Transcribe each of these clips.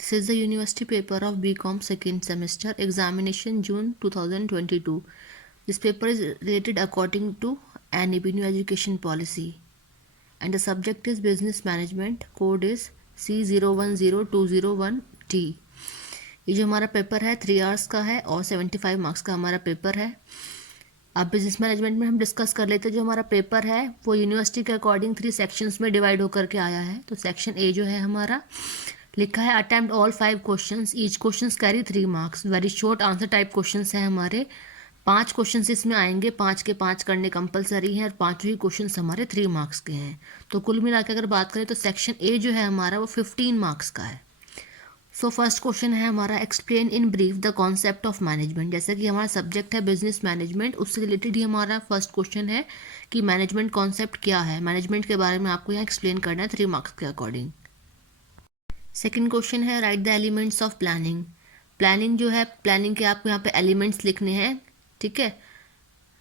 This is the university paper of BCom second semester examination June 2022. This paper is rated according to NEP New Education Policy and the subject is Business Management. Code is C010201T. ये जो हमारा paper है 3 hours का है और 75 marks का हमारा paper है. अब बिजनेस मैनेजमेंट में हम डिस्कस कर लेते हैं. जो हमारा पेपर है वो यूनिवर्सिटी के अकॉर्डिंग 3 सेक्शंस में डिवाइड होकर के आया है. तो सेक्शन ए जो है हमारा लिखा है attempt all 5 questions, each questions carry 3 marks. Very short answer type questions हैं हमारे. 5 क्वेश्चंस इसमें आएंगे, 5 के 5 करने कंपलसरी हैं और 5 ही क्वेश्चंस हमारे 3 मार्क्स के हैं. तो कुल मिला के अगर बात करें तो सेक्शन ए जो है हमारा वो 15 मार्क्स का है. सो फर्स्ट क्वेश्चन है हमारा explain in brief the concept of management. जैसे कि हमारा सब्जेक्ट है बिजनेस मैनेजमेंट, उससे रिलेटेड ही हमारा फर्स्ट क्वेश्चन है कि मैनेजमेंट कॉन्सेप्ट क्या है. मैनेजमेंट के बारे में आपको यहाँ एक्सप्लेन करना है 3 मार्क्स के अकॉर्डिंग. सेकेंड क्वेश्चन है right the elements of planning. Planning जो है, प्लानिंग के आपको यहाँ पे एलिमेंट्स लिखने हैं. ठीक है.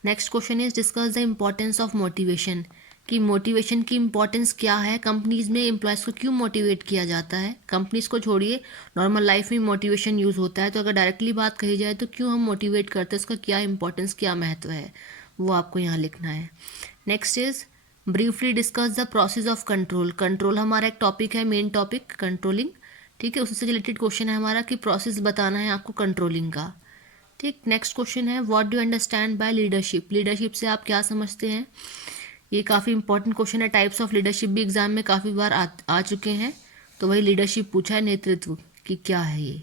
Next question is discuss the importance of motivation. कि मोटिवेशन की इम्पोर्टेंस क्या है, कंपनीज में एम्प्लॉयज़ को क्यों मोटिवेट किया जाता है. कंपनीज को छोड़िए, नॉर्मल लाइफ में मोटिवेशन यूज़ होता है, तो अगर डायरेक्टली बात कही जाए तो क्यों हम मोटिवेट करते हैं, उसका क्या इंपॉर्टेंस, क्या महत्व है, वो आपको यहाँ लिखना है. Next is briefly discuss the process of control. Control हमारा एक टॉपिक है, मेन टॉपिक कंट्रोलिंग. ठीक है, उससे रिलेटेड क्वेश्चन है हमारा कि प्रोसेस बताना है आपको कंट्रोलिंग का. ठीक. नेक्स्ट क्वेश्चन है what do understand by leadership. Leadership से आप क्या समझते हैं. ये काफ़ी इंपॉर्टेंट क्वेश्चन है. टाइप्स ऑफ लीडरशिप भी एग्जाम में काफ़ी बार आ चुके हैं. तो वही लीडरशिप पूछा है, नेतृत्व की क्या है ये.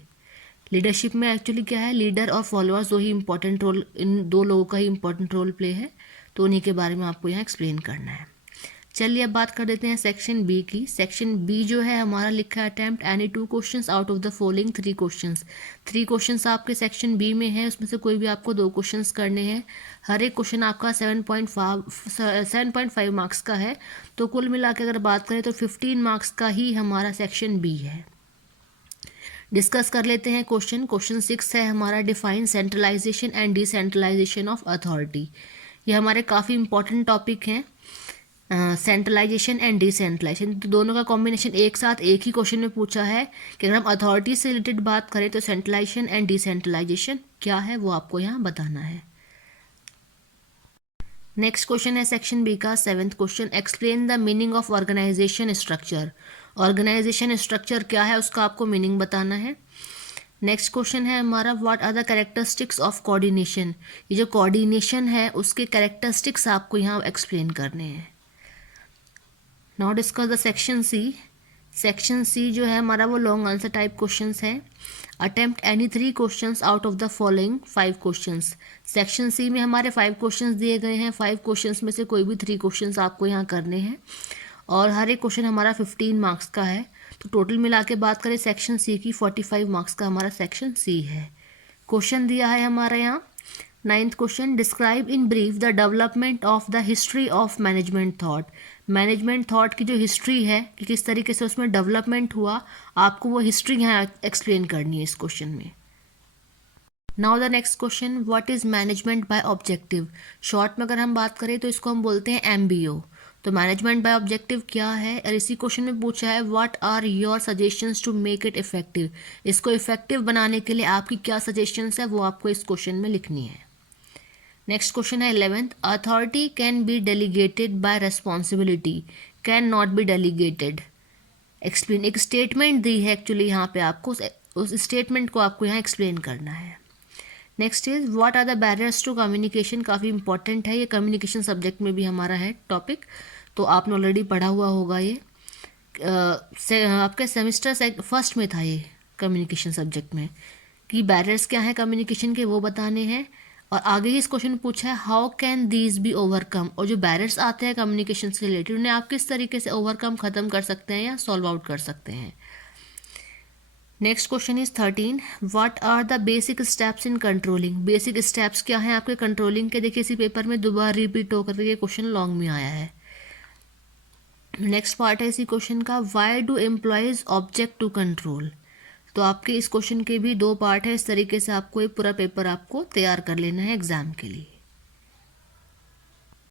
लीडरशिप में एक्चुअली क्या है, लीडर और फॉलोअर्स दो ही इंपॉर्टेंट रोल, इन दो लोगों का ही इंपॉर्टेंट रोल प्ले है. तो उन्हीं के बारे में आपको यहाँ एक्सप्लेन करना है. चलिए अब बात कर देते हैं सेक्शन बी की. सेक्शन बी जो है हमारा लिखा है attempt any 2 questions out of the following 3 questions. 3 questions आपके सेक्शन बी में है, उसमें से कोई भी आपको 2 क्वेश्चंस करने हैं. हर एक क्वेश्चन आपका 7.5 मार्क्स का है. तो कुल मिला के अगर बात करें तो 15 मार्क्स का ही हमारा सेक्शन बी है. डिस्कस कर लेते हैं क्वेश्चन. क्वेश्चन 6 है हमारा define centralisation and decentralisation of authority. ये हमारे काफ़ी इंपॉर्टेंट टॉपिक हैं. सेंट्रलाइजेशन एंड डिसेंट्रलाइजेशन, तो दोनों का कॉम्बिनेशन एक साथ एक ही क्वेश्चन में पूछा है कि अगर हम अथॉरिटी से रिलेटेड बात करें तो सेंट्रलाइजेशन एंड डिसेंट्रलाइजेशन क्या है वो आपको यहाँ बताना है. नेक्स्ट क्वेश्चन है सेक्शन बी का 7th question explain the meaning of organisation structure. Organisation structure क्या है उसका आपको मीनिंग बताना है. नेक्स्ट क्वेश्चन है हमारा what are the characteristics of coordination. ये जो कोऑर्डिनेशन है उसके कैरेक्टरिस्टिक्स आपको यहाँ एक्सप्लेन करने हैं. Now discuss the section C. Section C जो है हमारा वो लॉन्ग आंसर टाइप क्वेश्चंस है. Attempt any 3 questions out of the following 5 questions. Section C में हमारे 5 क्वेश्चंस दिए गए हैं. 5 क्वेश्चंस में से कोई भी 3 क्वेश्चंस आपको यहाँ करने हैं और हर एक क्वेश्चन हमारा 15 मार्क्स का है. तो टोटल मिला के बात करें सेक्शन सी की 45 मार्क्स का हमारा सेक्शन सी है. क्वेश्चन दिया है हमारा यहाँ 9th question describe in brief the development of the history of management thought. Management thought की जो हिस्ट्री है कि किस तरीके से उसमें डेवलपमेंट हुआ, आपको वो हिस्ट्री यहाँ एक्सप्लेन करनी है इस क्वेश्चन में. Now the next question what is management by objective. Short में अगर हम बात करें तो इसको हम बोलते हैं MBO. तो मैनेजमेंट बाय ऑब्जेक्टिव क्या है, और इसी क्वेश्चन में पूछा है what are your suggestions to make it effective. इसको इफेक्टिव बनाने के लिए आपकी क्या सजेशंस है वो आपको इस क्वेश्चन में लिखनी है. नेक्स्ट क्वेश्चन है 11th authority can be delegated by responsibility, can not be delegated. Explain. एक स्टेटमेंट दी है एक्चुअली यहाँ पे, आपको उस स्टेटमेंट को आपको यहाँ एक्सप्लेन करना है. Next is what are the barriers to communication. काफ़ी इंपॉर्टेंट है ये, कम्युनिकेशन सब्जेक्ट में भी हमारा है टॉपिक, तो आपने ऑलरेडी पढ़ा हुआ होगा ये. आपके सेमेस्टर फर्स्ट में था ये कम्युनिकेशन सब्जेक्ट में कि बैरियर्स क्या हैं कम्युनिकेशन के वो बताने हैं. और आगे ही इस क्वेश्चन में पूछा है how can these be overcome. और जो बैरियर्स आते हैं कम्युनिकेशन से रिलेटेड उन्हें आप किस तरीके से ओवरकम ख़त्म कर सकते हैं या सॉल्व आउट कर सकते हैं. Next question is 13 what are the basic steps in controlling. Basic steps क्या हैं आपके कंट्रोलिंग के. देखिए इसी पेपर में दोबारा रिपीट होकर ये क्वेश्चन लॉन्ग में आया है. नेक्स्ट पार्ट है इसी क्वेश्चन का why do employees object to control. तो आपके इस क्वेश्चन के भी 2 पार्ट है. इस तरीके से आपको ये पूरा पेपर आपको तैयार कर लेना है एग्जाम के लिए.